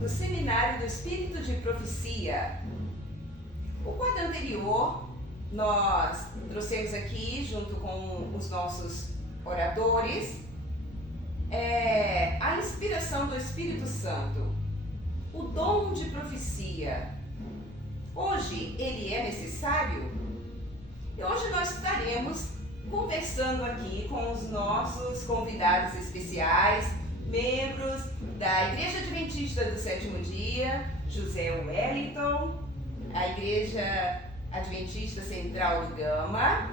do Seminário do Espírito de Profecia. O quadro anterior, nós trouxemos aqui, junto com os nossos oradores, a inspiração do Espírito Santo, o dom de profecia. Hoje ele é necessário? E hoje nós estaremos conversando aqui com os nossos convidados especiais, membros da Igreja Adventista do Sétimo Dia, José Wellington, a Igreja Adventista Central do Gama,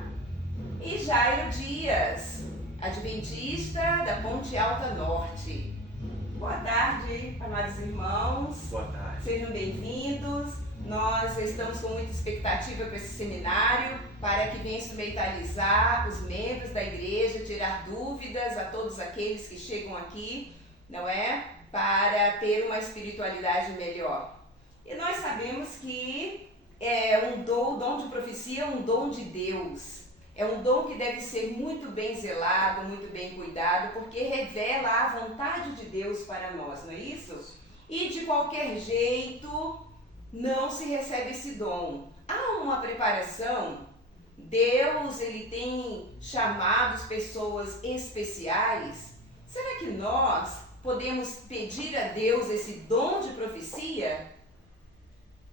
e Jairo Dias, Adventista da Ponte Alta Norte. Boa tarde, amados irmãos. Boa tarde. Sejam bem-vindos. Nós estamos com muita expectativa para esse seminário, para que venha instrumentalizar os membros da igreja, tirar dúvidas a todos aqueles que chegam aqui, não é? Para ter uma espiritualidade melhor. E nós sabemos que o dom de profecia é um dom de Deus. É um dom que deve ser muito bem zelado, muito bem cuidado, porque revela a vontade de Deus para nós, não é isso? E de qualquer jeito não se recebe esse dom. Há uma preparação. Deus, ele tem chamado pessoas especiais. Será que nós podemos pedir a Deus esse dom de profecia?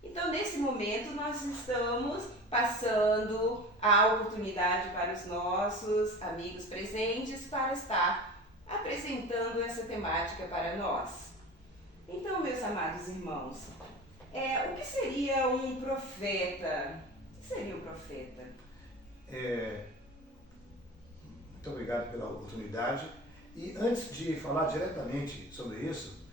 Então, nesse momento, nós estamos passando a oportunidade para os nossos amigos presentes para estar apresentando essa temática para nós. Então, meus amados irmãos, o que seria um profeta? O que seria um profeta? Muito obrigado pela oportunidade. E antes de falar diretamente sobre isso,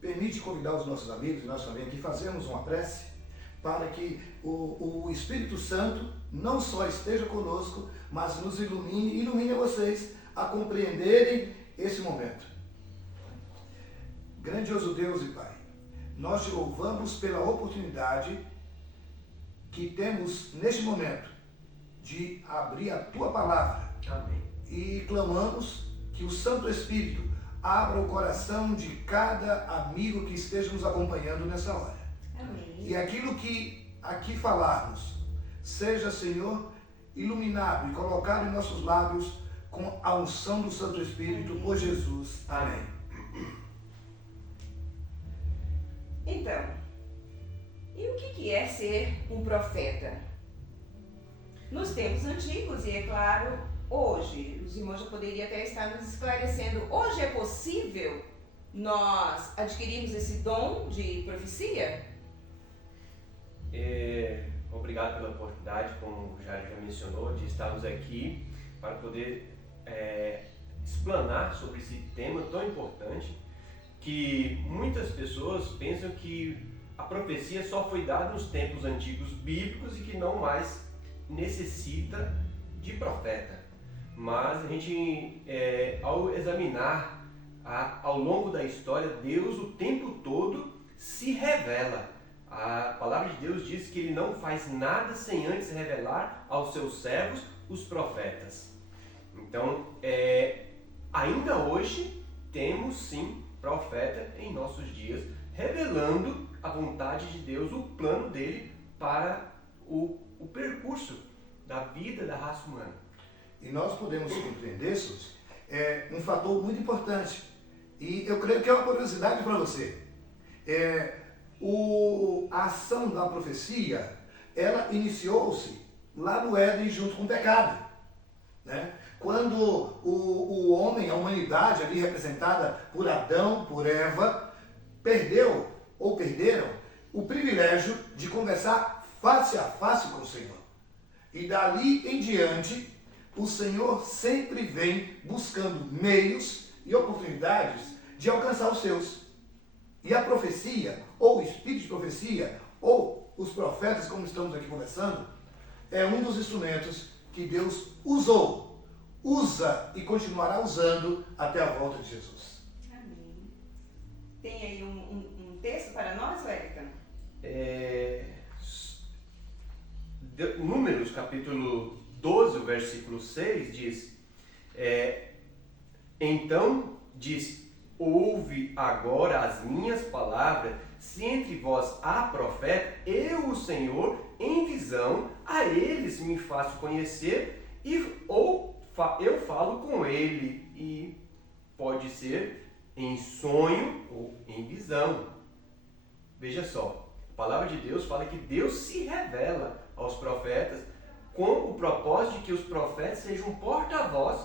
permite convidar os nossos amigos e nós também aqui fazermos uma prece para que o Espírito Santo não só esteja conosco, mas nos ilumine a vocês a compreenderem esse momento. Grandioso Deus e Pai, nós te louvamos pela oportunidade que temos neste momento de abrir a Tua Palavra. Amém. E clamamos que o Santo Espírito abra o coração de cada amigo que esteja nos acompanhando nessa hora. Amém. E aquilo que aqui falarmos seja, Senhor, iluminado e colocado em nossos lábios com a unção do Santo Espírito. Amém. Por Jesus. Amém. Então, e o que é ser um profeta? Nos tempos antigos, e é claro, hoje, os irmãos já poderiam até estar nos esclarecendo, hoje é possível nós adquirirmos esse dom de profecia? Obrigado pela oportunidade, como o Jair já mencionou, de estarmos aqui para poder explanar sobre esse tema tão importante, que muitas pessoas pensam que a profecia só foi dada nos tempos antigos bíblicos e que não mais necessita de profeta. Mas a gente, ao examinar ao longo da história, Deus o tempo todo se revela. A palavra de Deus diz que Ele não faz nada sem antes revelar aos seus servos, os profetas. Então, ainda hoje, temos sim profeta em nossos dias, revelando a vontade de Deus, o plano dele para o percurso da vida da raça humana. E nós podemos compreender isso, um fator muito importante. E eu creio que é uma curiosidade para você. A ação da profecia, ela iniciou-se lá no Éden junto com o pecado, né? Quando o homem, a humanidade ali representada por Adão, por Eva, perderam o privilégio de conversar face a face com o Senhor. E dali em diante, o Senhor sempre vem buscando meios e oportunidades de alcançar os seus. E a profecia, ou o espírito de profecia, ou os profetas, como estamos aqui conversando, é um dos instrumentos que Deus usa e continuará usando até a volta de Jesus. Amém. Tem aí um texto para nós, Wellington? Números, capítulo 12, o versículo 6, diz: Então disse ouve agora as minhas palavras, se entre vós há profeta, eu, o Senhor, em visão, a eles me faço conhecer, eu falo com ele, e pode ser em sonho ou em visão. Veja só, a palavra de Deus fala que Deus se revela aos profetas com o propósito de que os profetas sejam porta-voz,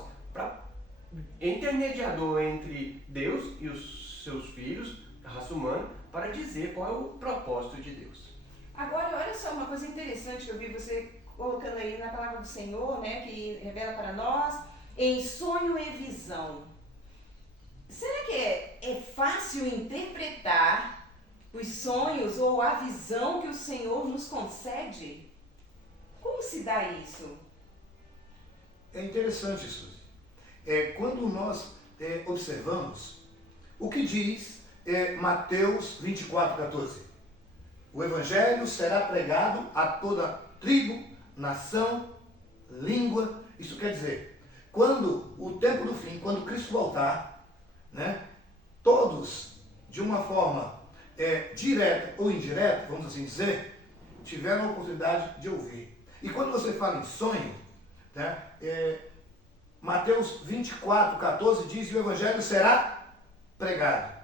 intermediador entre Deus e os seus filhos, a raça humana, para dizer qual é o propósito de Deus. Agora, olha só uma coisa interessante que eu vi você colocando aí na palavra do Senhor, né, que revela para nós, em sonho e visão. Será que é fácil interpretar os sonhos ou a visão que o Senhor nos concede? Como se dá isso? É interessante, Suzy. Quando nós observamos o que diz Mateus 24:14. O Evangelho será pregado a toda tribo, nação, língua. Isso quer dizer, quando o tempo do fim, quando Cristo voltar, né, todos, de uma forma direta ou indireta, vamos assim dizer, tiveram a oportunidade de ouvir. E quando você fala em sonho, né, Mateus 24:14 diz que o Evangelho será pregado.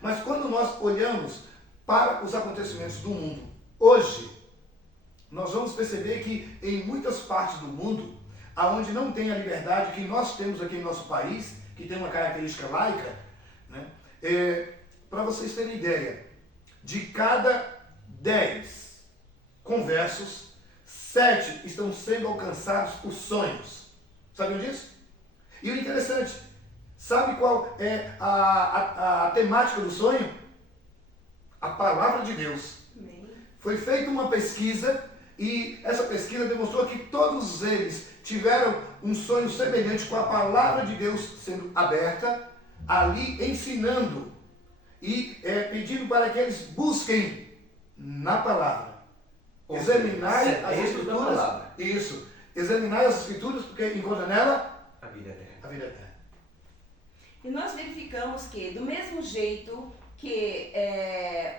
Mas quando nós olhamos para os acontecimentos do mundo hoje, nós vamos perceber que em muitas partes do mundo, aonde não tem a liberdade que nós temos aqui em nosso país, que tem uma característica laica, né, para vocês terem ideia, de cada 10 conversos, 7 estão sendo alcançados por sonhos. Sabiam disso? E o interessante, sabe qual é a temática do sonho? A palavra de Deus. Foi feita uma pesquisa e essa pesquisa demonstrou que todos eles tiveram um sonho semelhante com a palavra de Deus sendo aberta, ali ensinando e pedindo para que eles busquem na palavra. Examinai as escrituras. Isso. Examinai as escrituras porque encontra nela a vida eterna. A vida eterna. E nós verificamos que, do mesmo jeito que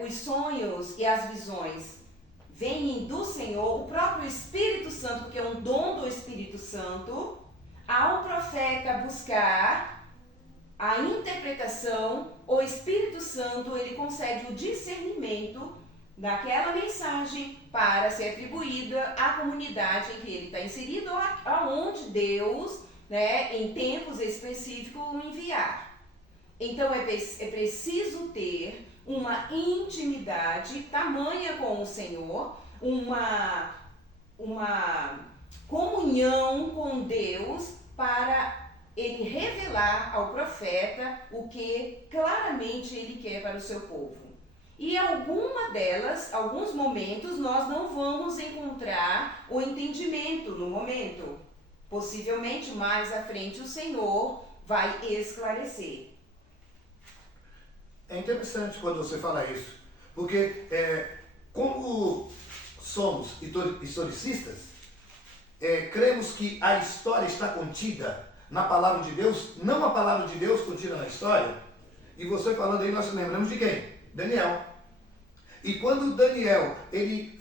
os sonhos e as visões vêm do Senhor, o próprio Espírito Santo, porque é um dom do Espírito Santo, ao profeta buscar a interpretação, o Espírito Santo, ele concede o discernimento daquela mensagem para ser atribuída à comunidade em que ele está inserido, aonde Deus, né, em tempos específicos, o enviar. Então é preciso ter uma intimidade tamanha com o Senhor, uma comunhão com Deus para ele revelar ao profeta o que claramente ele quer para o seu povo. E alguns momentos, nós não vamos encontrar o entendimento no momento. Possivelmente, mais à frente, o Senhor vai esclarecer. É interessante quando você fala isso, porque como somos historicistas, cremos que a história está contida na palavra de Deus, não a palavra de Deus contida na história. E você falando aí, nós lembramos de quem? Daniel. E quando Daniel ele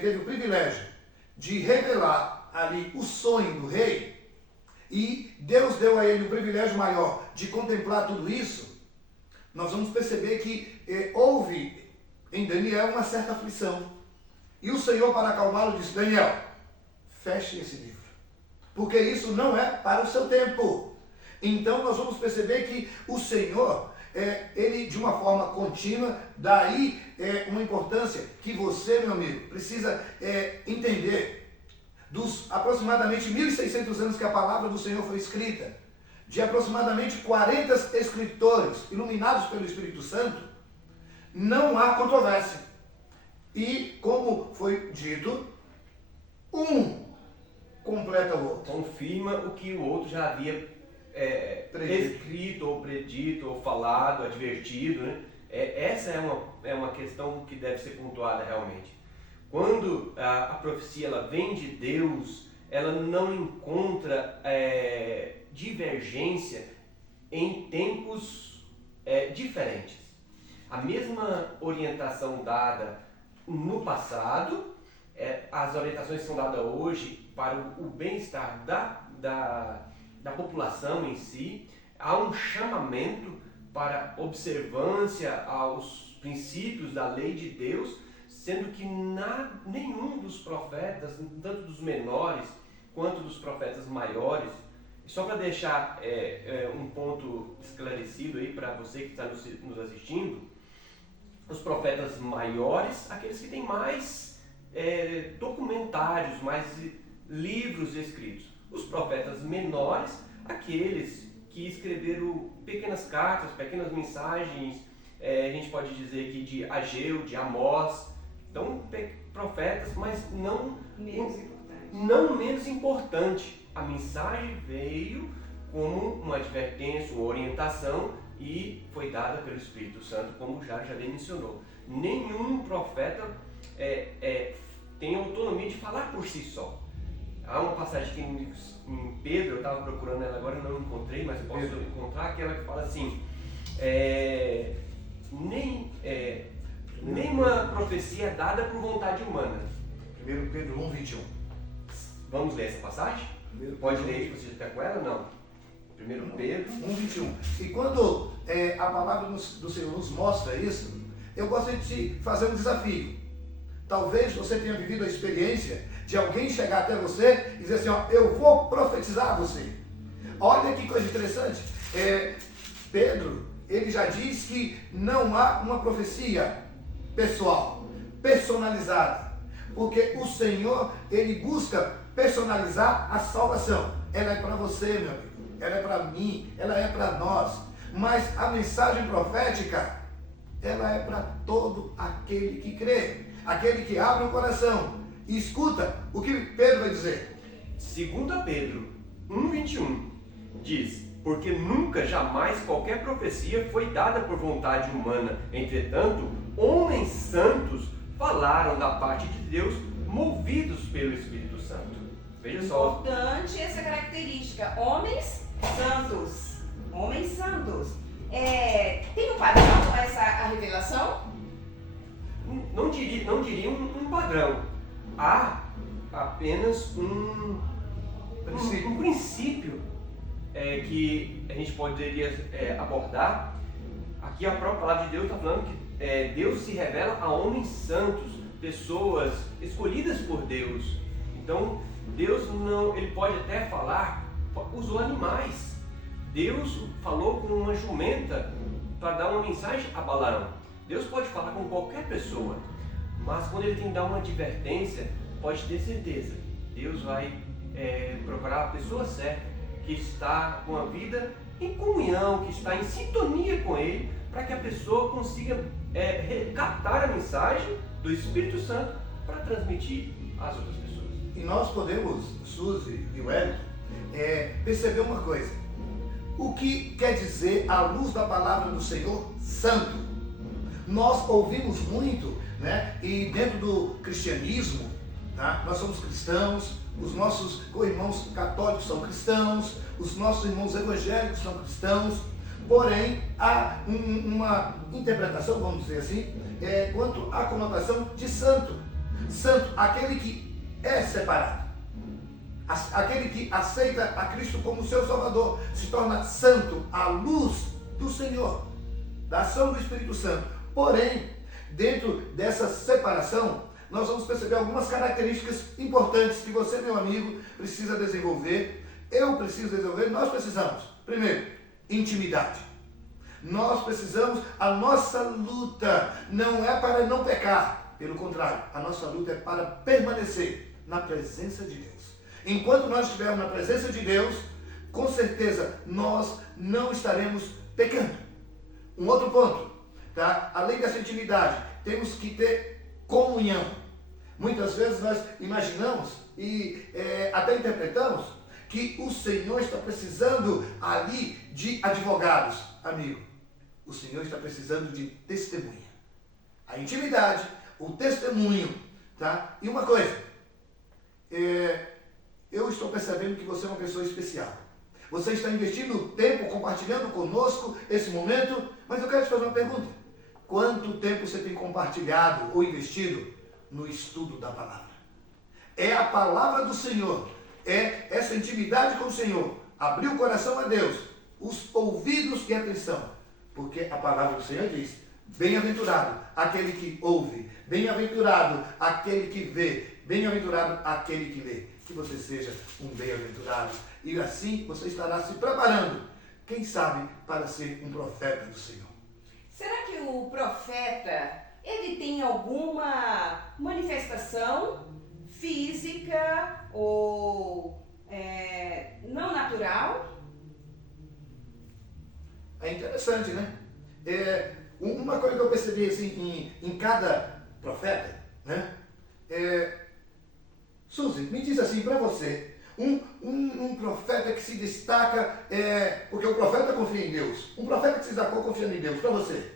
teve o privilégio de revelar ali o sonho do rei, e Deus deu a ele o privilégio maior de contemplar tudo isso, nós vamos perceber que houve em Daniel uma certa aflição. E o Senhor, para acalmá-lo, disse: Daniel, feche esse livro, porque isso não é para o seu tempo. Então nós vamos perceber que o Senhor, ele de uma forma contínua, daí uma importância que você, meu amigo, precisa entender. Dos aproximadamente 1.600 anos que a palavra do Senhor foi escrita, de aproximadamente 40 escritores iluminados pelo Espírito Santo, não há controvérsia. E, como foi dito, um completa o outro. Confirma o que o outro já havia escrito, ou predito, ou falado, advertido, né? Essa é uma questão que deve ser pontuada realmente. Quando a profecia ela vem de Deus, ela não encontra divergência em tempos diferentes. A mesma orientação dada no passado, as orientações que são dadas hoje para o bem-estar da população em si. Há um chamamento para observância aos princípios da lei de Deus, sendo que nenhum dos profetas, tanto dos menores quanto dos profetas maiores, só para deixar um ponto esclarecido aí para você que está nos assistindo, os profetas maiores, aqueles que têm mais documentários, mais livros escritos. Os profetas menores, aqueles que escreveram pequenas cartas, pequenas mensagens, a gente pode dizer aqui de Ageu, de Amós, então profetas, mas não menos importante. A mensagem veio como uma advertência, uma orientação e foi dada pelo Espírito Santo, como o Jairo já bem mencionou. Nenhum profeta tem autonomia de falar por si só. Há uma passagem em Pedro, eu estava procurando ela agora, não encontrei, mas posso encontrar aquela que fala assim: nenhuma profecia é dada por vontade humana. 1 Pedro 1:21. Vamos ler essa passagem? Pode ler aí, você já está com ela ou não? 1 Pedro 1:21. E quando a palavra do Senhor nos mostra isso, eu gostaria de te fazer um desafio. Talvez você tenha vivido a experiência de alguém chegar até você e dizer assim, ó, eu vou profetizar a você. Olha que coisa interessante. Pedro, ele já diz que não há uma profecia pessoal, personalizada. Porque o Senhor, ele busca personalizar a salvação. Ela é para você, meu amigo. Ela é para mim, ela é para nós. Mas a mensagem profética, ela é para todo aquele que crê. Aquele que abre o coração e escuta o que Pedro vai dizer. 2 Pedro 1:21 diz: porque nunca, jamais qualquer profecia foi dada por vontade humana. Entretanto, homens santos falaram da parte de Deus, movidos pelo Espírito Santo. Veja só. Importante essa característica. Homens santos. Homens santos. Tem um padrão a revelação? Não diria um padrão. Há apenas um princípio que a gente poderia abordar. Aqui a própria palavra de Deus está falando que Deus se revela a homens santos, pessoas escolhidas por Deus. Então, Deus não, ele pode até falar, usou animais. Deus falou com uma jumenta para dar uma mensagem a Balaão. Deus pode falar com qualquer pessoa, mas quando ele tem que dar uma advertência, pode ter certeza, Deus vai procurar a pessoa certa, que está com a vida em comunhão, que está em sintonia com ele, para que a pessoa consiga captar a mensagem do Espírito Santo para transmitir às outras pessoas. E nós podemos, Suzy e Wellington, perceber uma coisa. O que quer dizer, à luz da palavra do Senhor, santo? Nós ouvimos muito, né? E dentro do cristianismo, tá? Nós somos cristãos, os nossos co-irmãos católicos são cristãos, os nossos irmãos evangélicos são cristãos, porém há uma interpretação, vamos dizer assim, quanto à conotação de santo. Santo, aquele que é separado, aquele que aceita a Cristo como seu Salvador, se torna santo à luz do Senhor, da ação do Espírito Santo. Porém, dentro dessa separação, nós vamos perceber algumas características importantes que você, meu amigo, precisa desenvolver, eu preciso desenvolver, nós precisamos. Primeiro, intimidade. Nós precisamos, a nossa luta não é para não pecar, pelo contrário, a nossa luta é para permanecer na presença de Deus. Enquanto nós estivermos na presença de Deus, com certeza nós não estaremos pecando. Um outro ponto. Tá? Além dessa intimidade, temos que ter comunhão. Muitas vezes nós imaginamos e até interpretamos que o Senhor está precisando ali de advogados. Amigo, o Senhor está precisando de testemunha. A intimidade, o testemunho. Tá? E uma coisa, eu estou percebendo que você é uma pessoa especial. Você está investindo tempo compartilhando conosco esse momento, mas eu quero te fazer uma pergunta. Quanto tempo você tem compartilhado ou investido no estudo da palavra? É a palavra do Senhor, é essa intimidade com o Senhor, abrir o coração a Deus, os ouvidos e atenção, porque a palavra do Senhor diz: bem-aventurado aquele que ouve, bem-aventurado aquele que vê, bem-aventurado aquele que lê. Que você seja um bem-aventurado e assim você estará se preparando, quem sabe, para ser um profeta do Senhor. Será que o profeta, ele tem alguma manifestação física ou não natural? É interessante, né? Uma coisa que eu percebi assim, em cada profeta, né? Suzy, me diz assim, para você, um profeta que se destaca, porque o profeta confia em Deus, um profeta que se destacou confiando em Deus, para você?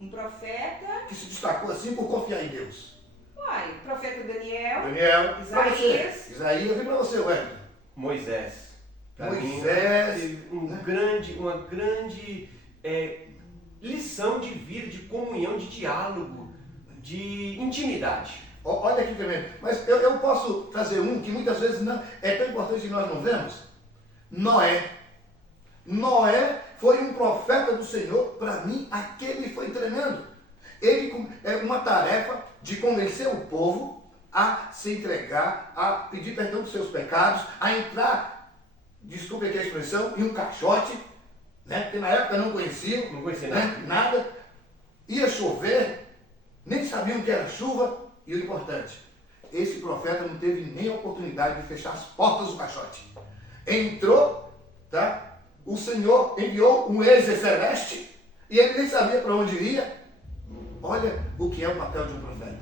Um profeta? Que se destacou assim por confiar em Deus. Uai, profeta Daniel, Daniel, Isaías. Isaías, e para você, Wellington? Moisés. Pra Moisés, mim, teve uma grande lição de vida, de comunhão, de diálogo, de intimidade. Olha aqui tremendo. Mas eu posso trazer um que muitas vezes não é tão importante que nós não vemos. Noé. Noé foi um profeta do Senhor. Para mim, aquele foi tremendo. Ele uma tarefa de convencer o povo a se entregar, a pedir perdão dos seus pecados, a entrar, desculpe aqui a expressão, em um caixote, né? Porque na época não conheciam. Não conhecia nada. Ia chover, nem sabiam que era chuva. E o importante, esse profeta não teve nem a oportunidade de fechar as portas do caixote. Entrou, tá? O Senhor enviou um êxodo celeste e ele nem sabia para onde iria. Olha o que é o papel de um profeta.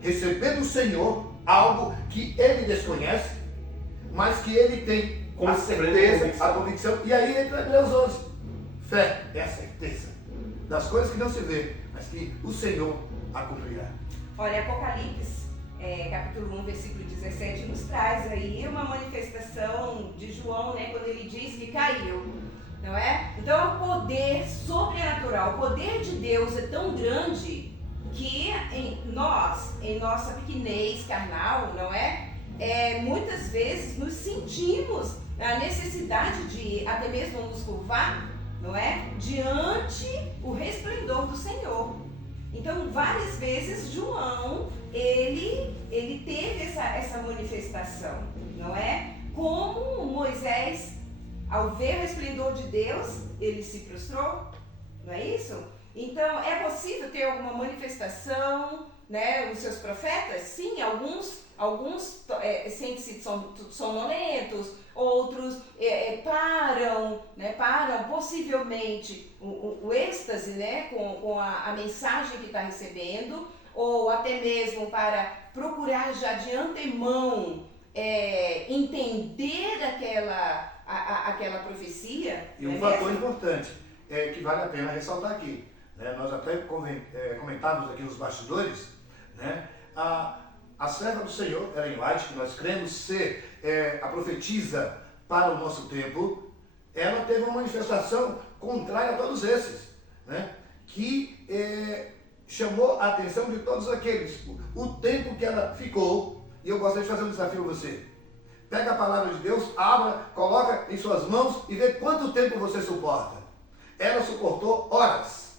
Receber do Senhor algo que ele desconhece, mas que ele tem com a certeza, a convicção. E aí entra Hebreus 11. Fé é a certeza das coisas que não se vê, mas que o Senhor a cumprirá. Olha, Apocalipse, capítulo 1, versículo 17, nos traz aí uma manifestação de João, né, quando ele diz que caiu, não é? Então, o poder sobrenatural, o poder de Deus é tão grande que em nossa pequenez carnal, não é? Muitas vezes nos sentimos a necessidade de até mesmo nos curvar, não é? Diante o resplendor do Senhor. Então, várias vezes, João, ele teve essa manifestação, não é? Como Moisés, ao ver o esplendor de Deus, ele se prostrou, não é isso? Então, é possível ter alguma manifestação, né? Os seus profetas? Sim, alguns sentem-se sonolentos, outros param, né? Param possivelmente o êxtase, né? com a mensagem que está recebendo, ou até mesmo para procurar já de antemão entender aquela profecia. E um fator importante que vale a pena ressaltar aqui, né? Nós até comentávamos aqui nos bastidores, né? A serva do Senhor, Ellen White, que nós cremos ser a profetisa para o nosso tempo, ela teve uma manifestação contrária a todos esses, né? Que chamou a atenção de todos aqueles. O tempo que ela ficou, e eu gostaria de fazer um desafio a você. Pega a palavra de Deus, abra, coloca em suas mãos e vê quanto tempo você suporta. Ela suportou horas,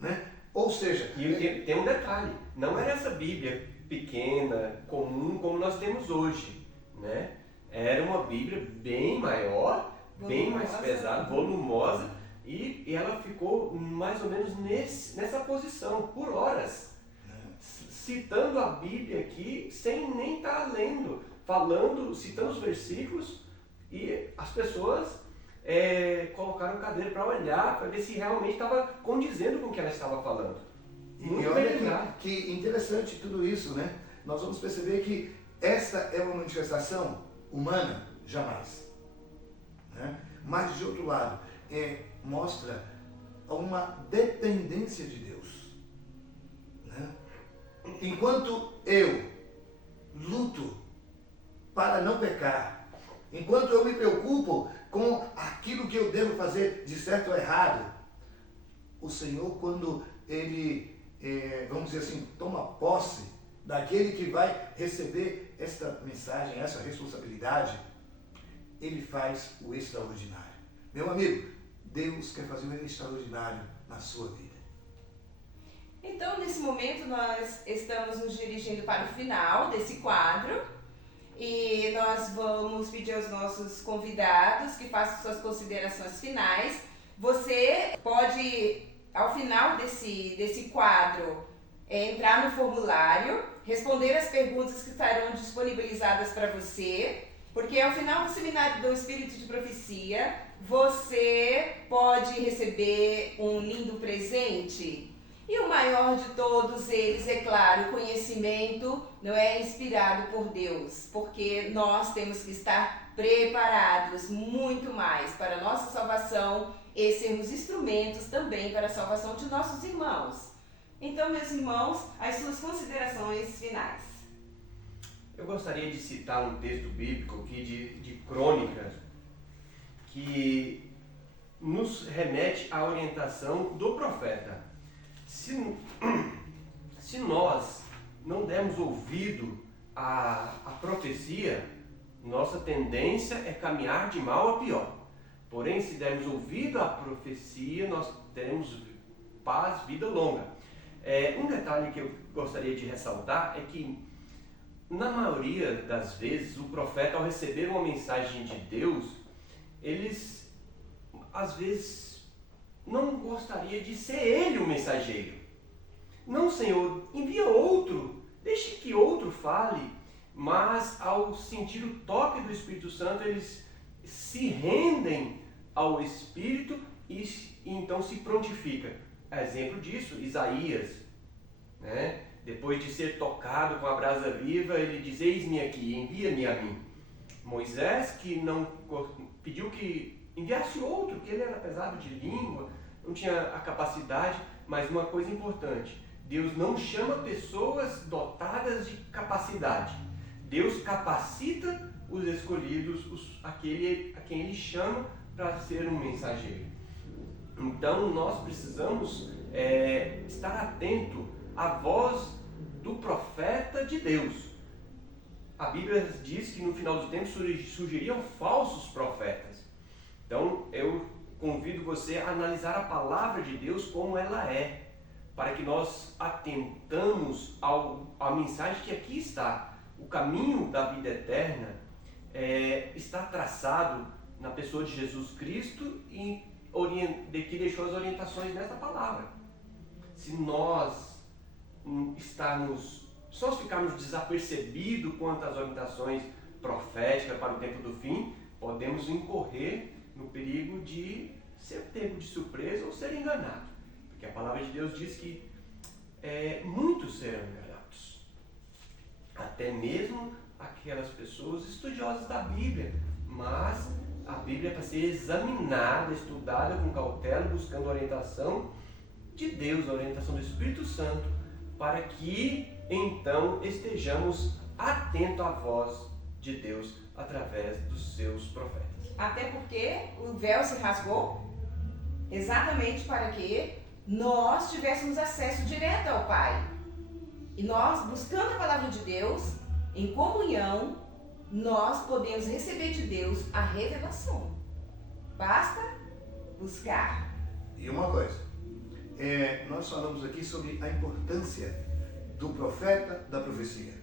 né? Ou seja... E tem um detalhe, não era essa Bíblia pequena, comum, como nós temos hoje, né? Era uma Bíblia bem maior, bem mais pesada, volumosa, e ela ficou mais ou menos nessa posição, por horas, citando a Bíblia aqui, sem nem estar lendo, falando, citando os versículos, e as pessoas colocaram cadeira para olhar, para ver se realmente estava condizendo com o que ela estava falando. E olha que interessante tudo isso, né? Nós vamos perceber que esta é uma manifestação humana, jamais. Né? Mas, de outro lado, mostra uma dependência de Deus. Né? Enquanto eu luto para não pecar, enquanto eu me preocupo com aquilo que eu devo fazer de certo ou errado, o Senhor, quando Ele, vamos dizer assim, toma posse daquele que vai receber esta mensagem, essa responsabilidade, Ele faz o extraordinário. Meu amigo, Deus quer fazer o extraordinário na sua vida. Então, nesse momento, nós estamos nos dirigindo para o final desse quadro e nós vamos pedir aos nossos convidados que façam suas considerações finais. Você pode, ao final desse quadro, entrar no formulário, responder as perguntas que estarão disponibilizadas para você, porque ao final do Seminário do Espírito de Profecia, você pode receber um lindo presente. E o maior de todos eles, é claro, o conhecimento não é inspirado por Deus, porque nós temos que estar preparados muito mais para a nossa salvação e sermos instrumentos também para a salvação de nossos irmãos. Então, meus irmãos, as suas considerações finais. Eu gostaria de citar um texto bíblico aqui de Crônicas, que nos remete à orientação do profeta. Se nós não dermos ouvido à profecia, nossa tendência é caminhar de mal a pior. Porém, se dermos ouvido à profecia, nós teremos paz, vida longa. Um detalhe que eu gostaria de ressaltar é que, na maioria das vezes, o profeta, ao receber uma mensagem de Deus, eles, às vezes, não gostaria de ser ele o mensageiro. Não, Senhor, envia outro, deixe que outro fale. Mas, ao sentir o toque do Espírito Santo, eles se rendem ao Espírito e então se prontifica. Exemplo disso, Isaías, né? Depois de ser tocado com a brasa viva, ele diz: eis-me aqui, envia-me a mim. Moisés, que não pediu que enviasse outro, que ele era pesado de língua, não tinha a capacidade, mas uma coisa importante, Deus não chama pessoas dotadas de capacidade. Deus capacita os escolhidos, a quem Ele chama para ser um mensageiro. Então nós precisamos estar atento à voz do profeta de Deus. A Bíblia diz que no final do tempo surgiriam falsos profetas. Então eu convido você a analisar a palavra de Deus como ela é, para que nós atentamos à mensagem que aqui está. O caminho da vida eterna está traçado na pessoa de Jesus Cristo e que deixou as orientações nessa palavra. Se nós ficarmos desapercebidos quanto às orientações proféticas para o tempo do fim, podemos incorrer no perigo de ser pego de surpresa ou ser enganado. Porque a palavra de Deus diz que muitos serão enganados. Até mesmo aquelas pessoas estudiosas da Bíblia. Mas a Bíblia é para ser examinada, estudada com cautela, buscando a orientação de Deus, a orientação do Espírito Santo, para que então estejamos atentos à voz de Deus através dos seus profetas. Até porque o véu se rasgou exatamente para que nós tivéssemos acesso direto ao Pai. E nós, buscando a palavra de Deus, em comunhão, nós podemos receber de Deus a revelação. Basta buscar. E uma coisa, nós falamos aqui sobre a importância do profeta da profecia.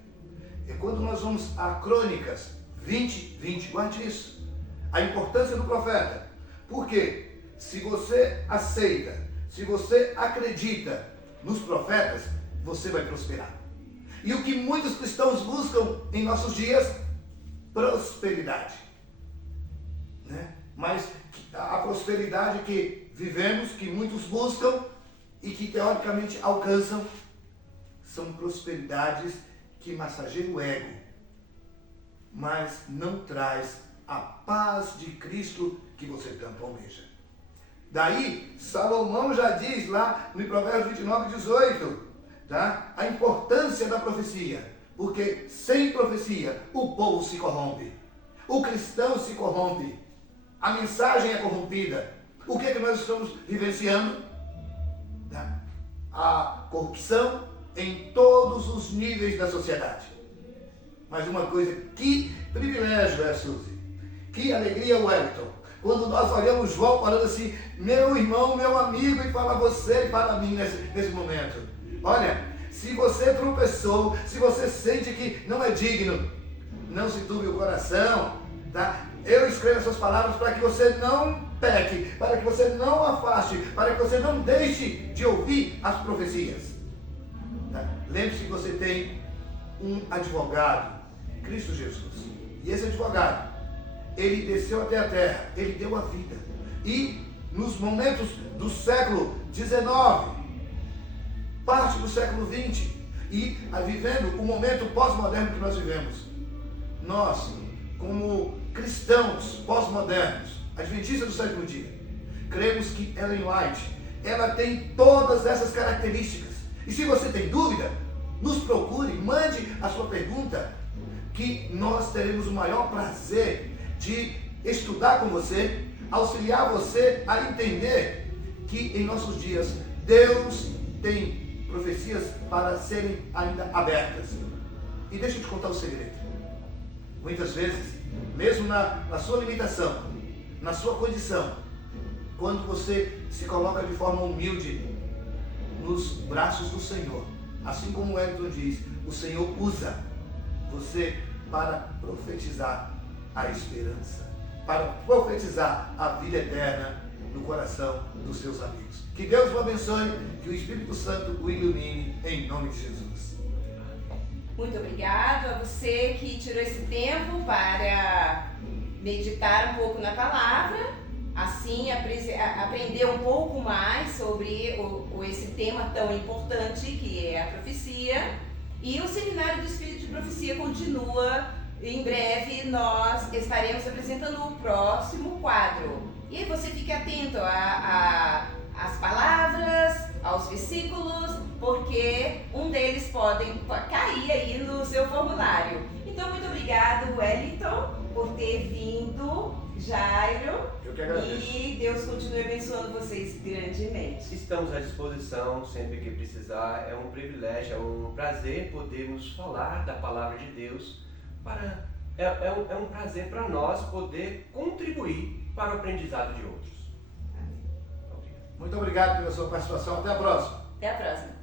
E quando nós vamos a Crônicas 20, guarde isso. A importância do profeta. Porque se você aceita, se você acredita nos profetas, você vai prosperar. E o que muitos cristãos buscam em nossos dias? Prosperidade. Né? Mas a prosperidade que vivemos, que muitos buscam e que teoricamente alcançam, são prosperidades que massageiam o ego, mas não traz a paz de Cristo que você tanto almeja. Daí, Salomão já diz lá no Provérbios 29:18, tá? A importância da profecia, porque sem profecia o povo se corrompe. O cristão se corrompe. A mensagem é corrompida. O que é que nós estamos vivenciando? A corrupção em todos os níveis da sociedade. Mas uma coisa, que privilégio é, Suzy? Que alegria, Wellington, quando nós olhamos João falando assim, meu irmão, meu amigo, e fala você e para mim nesse momento. Olha, se você tropeçou, se você sente que não é digno, não se turbe o coração, tá? Eu escrevo essas palavras para que você não peque, para que você não afaste, para que você não deixe de ouvir as profecias. Tá? Lembre-se que você tem um advogado, Cristo Jesus. E esse advogado, ele desceu até a terra, ele deu a vida. E nos momentos do século XIX, parte do século XX, e vivendo o momento pós-moderno que nós vivemos, nós, como cristãos pós-modernos, adventistas do sétimo dia, cremos que Ellen White, ela tem todas essas características. E se você tem dúvida, nos procure, mande a sua pergunta, que nós teremos o maior prazer de estudar com você, auxiliar você a entender que em nossos dias Deus tem profecias para serem ainda abertas. E deixa eu te contar um segredo. Muitas vezes, mesmo na sua limitação, na sua condição, quando você se coloca de forma humilde nos braços do Senhor, assim como o Wellington diz, o Senhor usa você para profetizar a esperança, para profetizar a vida eterna no coração dos seus amigos. Que Deus o abençoe, que o Espírito Santo o ilumine, em nome de Jesus. Muito obrigado a você que tirou esse tempo para meditar um pouco na palavra, assim aprender um pouco mais sobre esse tema tão importante que é a profecia. E o Seminário do Espírito de Profecia continua. Em breve nós estaremos apresentando o próximo quadro. E você fique atento às palavras, aos versículos, porque um deles podem cair aí no seu formulário. Então, muito obrigado, Wellington, por ter vindo, Jairo. Eu que agradeço. E Deus continue abençoando vocês grandemente. Estamos à disposição sempre que precisar. É um privilégio, é um prazer podermos falar da palavra de Deus. É um prazer para nós poder contribuir para o aprendizado de outros. Muito obrigado pela sua participação. Até a próxima. Até a próxima.